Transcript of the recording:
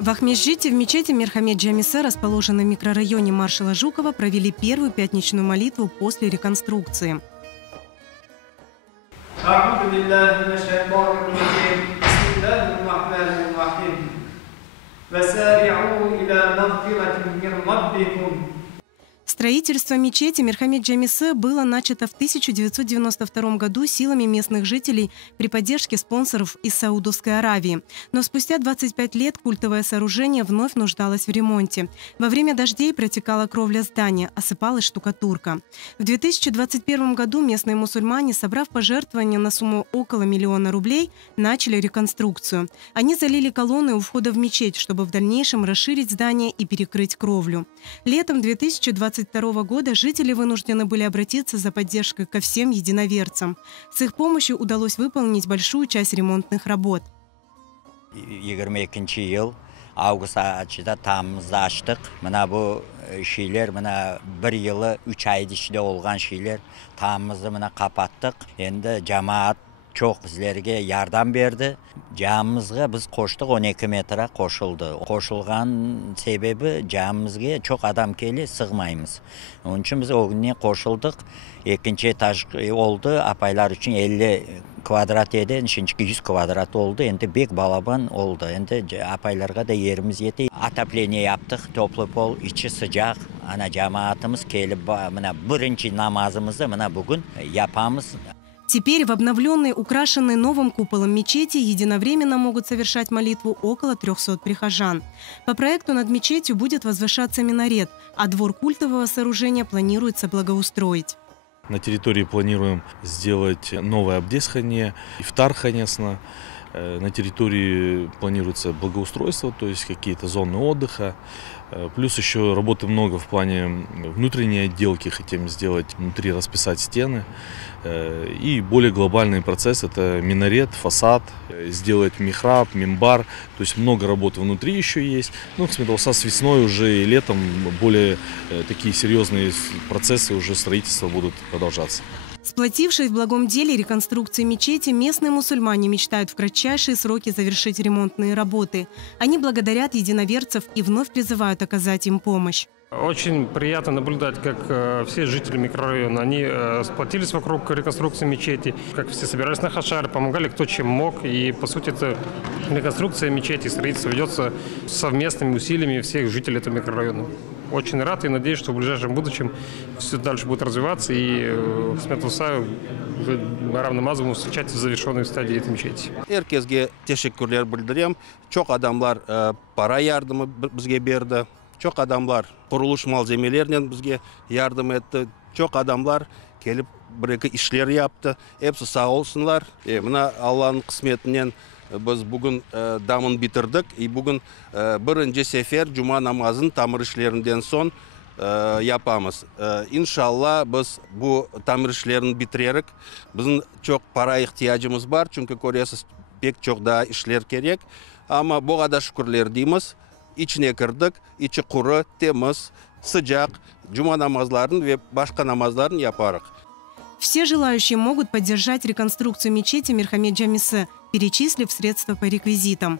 В Ахмеджите в мечети Мирхамед Джамисе, расположенной в микрорайоне Маршала Жукова, провели первую пятничную молитву после реконструкции. Строительство мечети Мирхамед Джамисе было начато в 1992 году силами местных жителей при поддержке спонсоров из Саудовской Аравии. Но спустя 25 лет культовое сооружение вновь нуждалось в ремонте. Во время дождей протекала кровля здания, осыпалась штукатурка. В 2021 году местные мусульмане, собрав пожертвования на сумму около 1 миллиона рублей, начали реконструкцию. Они залили колонны у входа в мечеть, чтобы в дальнейшем расширить здание и перекрыть кровлю. Летом 2022 года жители вынуждены были обратиться за поддержкой ко всем единоверцам. С их помощью удалось выполнить большую часть ремонтных работ. 22 yıl Ağustos ayında Tamuz'da açtık. Mana bu şeyler, mana bir yılı 3 ay içinde olgan şeyler. Tamuz'da mana kapattık. Endi cemaat çok bizlerge yardım verdi. Camımızga biz koştuk 12 metre koşuldu. Koşulgan sebebi camımızga çok adam keli sığmayımız. Onun için biz o günü koşulduk. İkinci etaj oldu. Apaylar için 50 kvadrat edi. Şimdi 100 kvadrat oldu. Endi bek balaban oldu. Endi apaylarga da yerimiz yeti. Atapleniye yaptık. Toplu pol, içi sıcak. Ana cemaatimiz kelip birinci namazımızı bugün yapamız. Теперь в обновленной, украшенной новым куполом мечети единовременно могут совершать молитву около 300 прихожан. По проекту над мечетью будет возвышаться минарет, а двор культового сооружения планируется благоустроить. На территории планируем сделать новое обдесхание, ифтар, конечно. На территории планируется благоустройство, то есть какие-то зоны отдыха. Плюс еще работы много в плане внутренней отделки, хотим сделать внутри, расписать стены. И более глобальный процесс – это минарет, фасад, сделать михраб, мимбар. То есть много работы внутри еще есть. Ну, с весной уже и летом более такие серьезные процессы уже строительства будут продолжаться. Сплотившись в благом деле реконструкции мечети, местные мусульмане мечтают в кратчайшие сроки завершить ремонтные работы. Они благодарят единоверцев и вновь призывают оказать им помощь. Очень приятно наблюдать, как все жители микрорайона, они сплотились вокруг реконструкции мечети, как все собирались на хашар, помогали кто чем мог. И, по сути, это реконструкция мечети, строительство ведется совместными усилиями всех жителей этого микрорайона. Очень рад и надеюсь, что в ближайшем будущем все дальше будет развиваться и Хисметулса равномазовым встречать в завершенной стадии этой мечети. Herkesге teşekkürler bildirem. Çok adamlar para yardımı bizge berdi. Çok adamlar kuruluş malzemelerinden bizge yardım etti. Çok adamlar gelip bir-iki işler yaptı. Hepsi sağ olsunlar. Mına Allah'ın kısmetinden biz bugün damın bitirdik. Bugün birinci sefer Cuma namazın tamir işlerinden son yapamız. İnşallah biz bu tamir işlerini bitirerek bizim çok para ihtiyacımız var. Çünkü görüyorsunuz pek çok daha işler gerek. Ama bu kadar şükürler deyimiz. İçine kırdık. İçi kuru, temiz, sıcak. Cuma namazlarını ve başka namazlarını yaparız. Все желающие могут поддержать реконструкцию мечети Мирхамед Джамисе, перечислив средства по реквизитам.